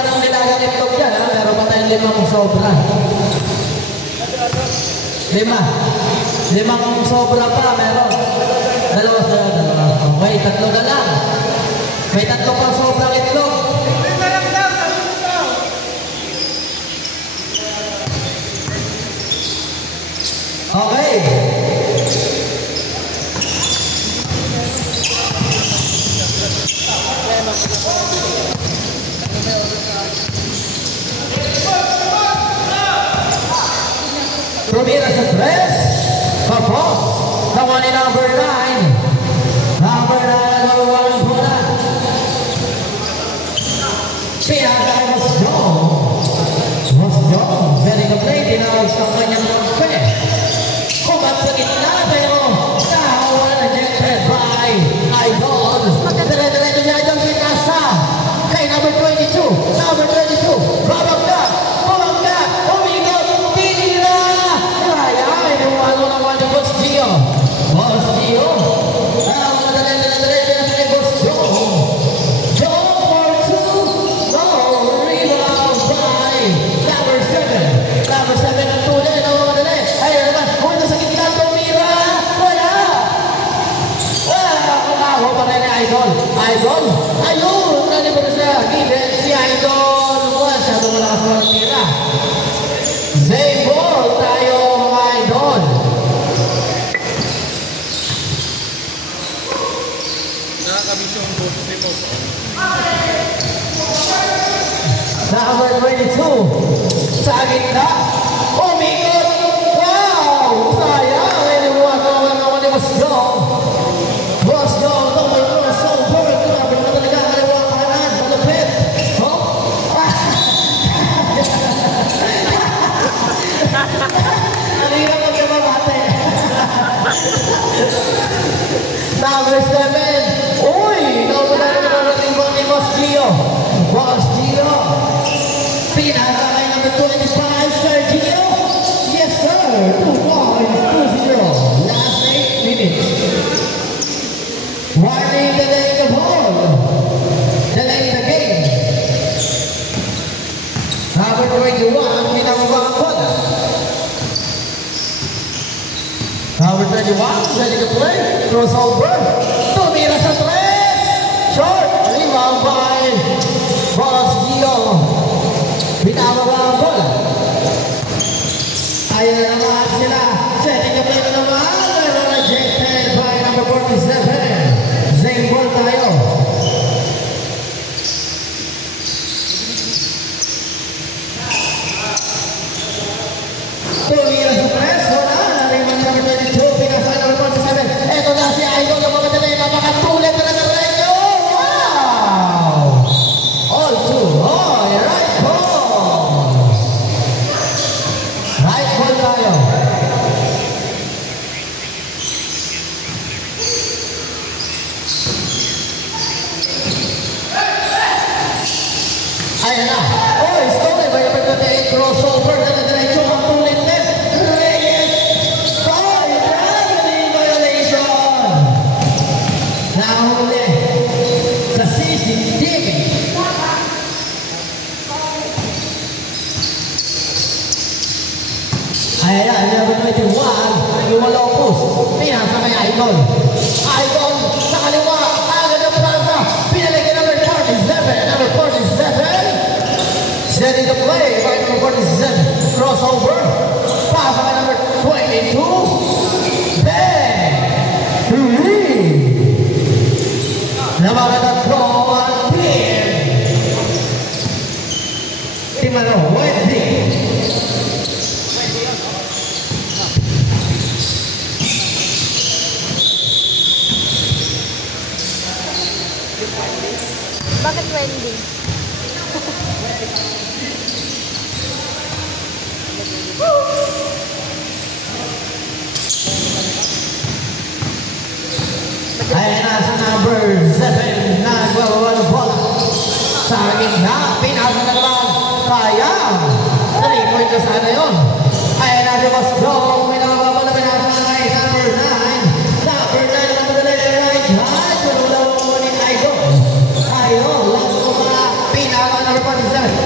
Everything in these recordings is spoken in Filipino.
parang nilagang itlog yan, ha? Meron pa tayong 5 sobra. 5 sobra pa, meron. 2 sa'yo, 2. Okay, 3 na lang. May 3 pang sobrang itlog. Okay. Tumira sa 3. Papos. The one in number 9. Number 9, number 1 bola. Pinagay was John. Very good play. Tinawag sa kanyang kampe. Kumat sa gitna pero nakawala na rejected by Idol. Dire-diretso niya Idol Pinasa. Kay number 22. Number 22. Babangga. Umigot. Tinira. Ay, inuwalo naman ni Boss Gio. Dire-diretso na si Boss Joe. Joe for 2. No. Rebound by number 7. Number 7 ang tuloy. Ay, naman. Muna sa gitna. Tumira. Wala. Kumaho pa rin ni Idol. Ayun. Nalibot siya. Given si Idol. Masyado malakas mo ang tira. Same ball tayo mga Idol. Nakakabisyon po. Number 22. Sa gitna. Umikot. Wow! Sayang. Inibuhat naman ni Boss Joe. Boss Joe. Ito may crossover. Grabe naman talaga. Kaliwa kanan. Malapit. Ang hirap magkababate. Number 7. Uy! Nauna na narating mo ni Boss Gio. Pinakakay number 25, Sergio. Yes, sir. 2 points, 2-0. Last 8 minutes. Warning, delaying the ball. Delaying the game. Number 21, pinababa ang bola. Number 21, ready to play. Crossover. Tumira sa 3. Short. Rebound by Boss Gio. Pinababa ang bola. Ayun na naman sila. Setting the play na naman. Pero rejected by number 47. Same ball tayo. Tumira sa press. Wala. Nariman number 22. Pinasa number 47. Ito na si Idol. Yung mga dali. Napakatulit na nag-reto. Wow! All two. Oh, right ball. Right ball tayo. Ayan na. Oh, stolen by number 28. Crossover na nag-reto. Ang tulit din. Reyes. Oh, traveling violation. Nahuli sa CCTV. Ayan na, number 21, yung Malopus. Pinasa kay Idol. Idol sa kaliwa. Agad ang plaza. Pinalagyan number 47. Number 47. Steady the play by number 47. Crossover. Pasa kay number 22. Then, Namakatatlo ang team. Team ano? Wednesday. Bakit Wendy? Ay nasa number 7 nagbawa ng bola sa gitna, pinasa na naman sayang 3-point na sana yun. Ay nasa Boss Joe, may nakababa na pinasa na kay number 9 na madali right hand, sunulaw mo ni Idol lang ko mga pinaka number 47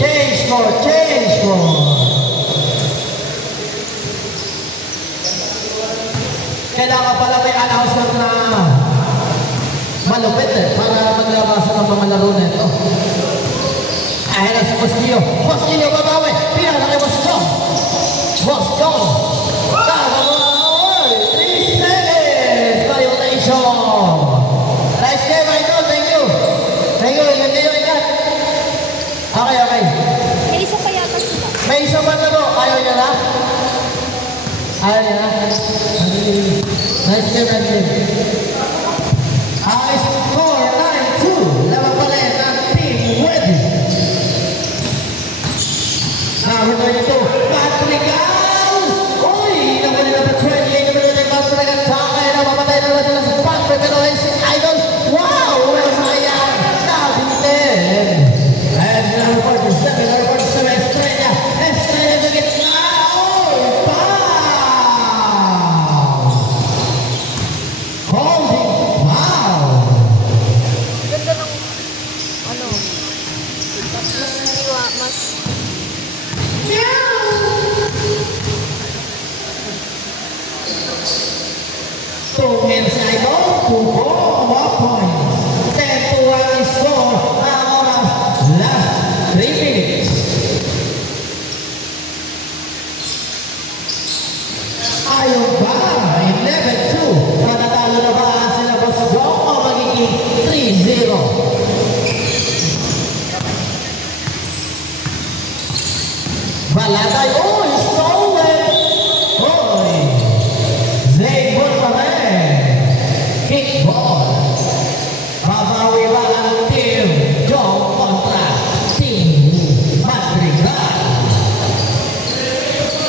Change score, change score. Kailangan pala may announcement na malupit para maglabasan ang mga laro nito. Ayan na si Bosquillo. Bosquillo babawi. Pinaka kay Bosco. Bosco. Tama 3 seconds. Violation. Nice game, Idol. Thank you. Thank you. Ingat kayo, ingat. Okay, okay. May isa pa yata sila. May isa ba na po? Ayaw niya na? Ayaw niya na? Nice game, nice game. High score 9-2. Laban pa rin ang team ready. Number 22, Patrical! Uy! Nakunin na pa 28 na minute. Patrical Takay na mamatay na natin sa Patrick. Pero ay si Idol. Wow! Well, sayang. Nabitin. And number 47, number 47, Estrella. Estrella sa gitna. Oh! Foul! Holding foul! Ganda ng, ano, mas niwa, mas... 2 minutes Idol, 2 more points. 10-1 score ang oras last 3 minutes. Ayaw ba? 11-2. Matatalo na ba sila Bosco o magiging 3-0? Balatay, oh, stolen! Oy! Zaybol pa rin! Kickball! Babawi ba ang team Joe kontra team Madrigal?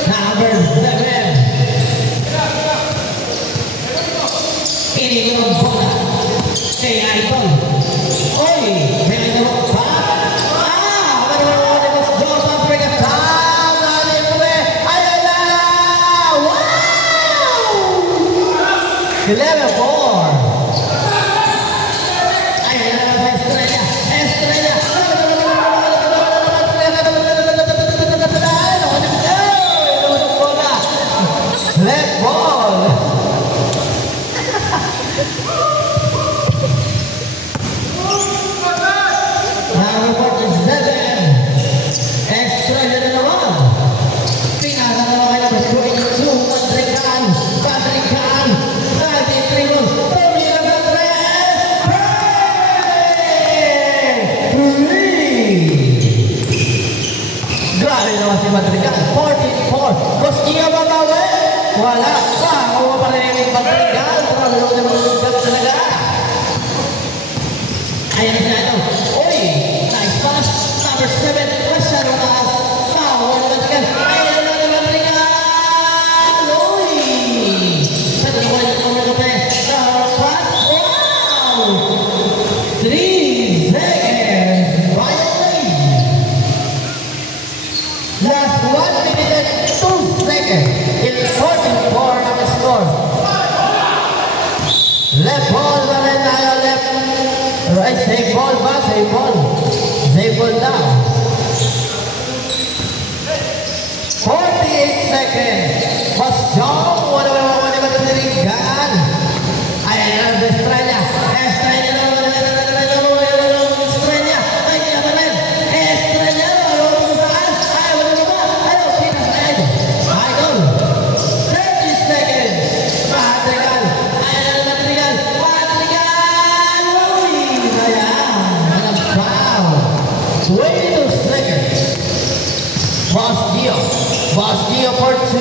Number 7. Ininom ang bola kay Idol. Oy! May Idol pa? Eleven four. Ayan na naman sa Estrella. Estrella. Let ball. Number 47. Estrella na naman. Pinasa na naman ang 22. Madrigal. Madrigal. Grabe naman si Madrigal. 44. Bosquillo babawi. Wala pa. Kuha pa rin yung Madrigal. Grabe naman si Madrigal talaga. Ayan na siya ito. Uy! Nice pass. Number 7. Masyado taas. Power na Madrigal. Ayan na ni Madrigal. Uy! Sa dalawa niya ito mga pass. Wow! 3 seconds. Last 1 minute and 2 seconds. It's 44 na score. Left ball na rin tayo. Left. Right, save ball ba? Save ball. Save ball down. 48 seconds. Mas Jong. Wala ba Madrigal? Ayan na, Estrella. Estrella na naman. Estrella. Ay, kaya ba rin? Estrella. Idol. 30 seconds. Madrigal. Ayan na, Madrigal. Madrigal. Uy, ayan. Foul. 22 seconds. Bosquillo. Bosquillo for 2.